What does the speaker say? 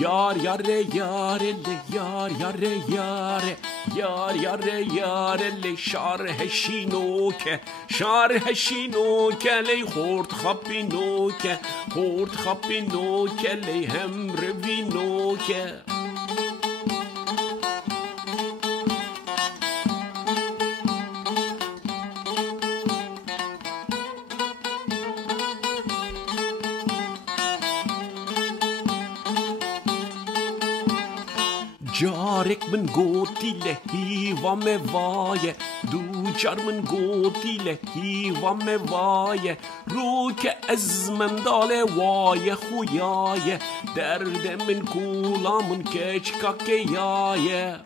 Yar yare yarele yar yare yare yar yare yarele شرح شینوکه لی خورد خپی نوکه لی همر وی نوکه جارک من گوتی لهی و موایه دوچار من گوتی لهی و موایه رو که از من داله وای خویایه درد من کولا من کچ ککیایه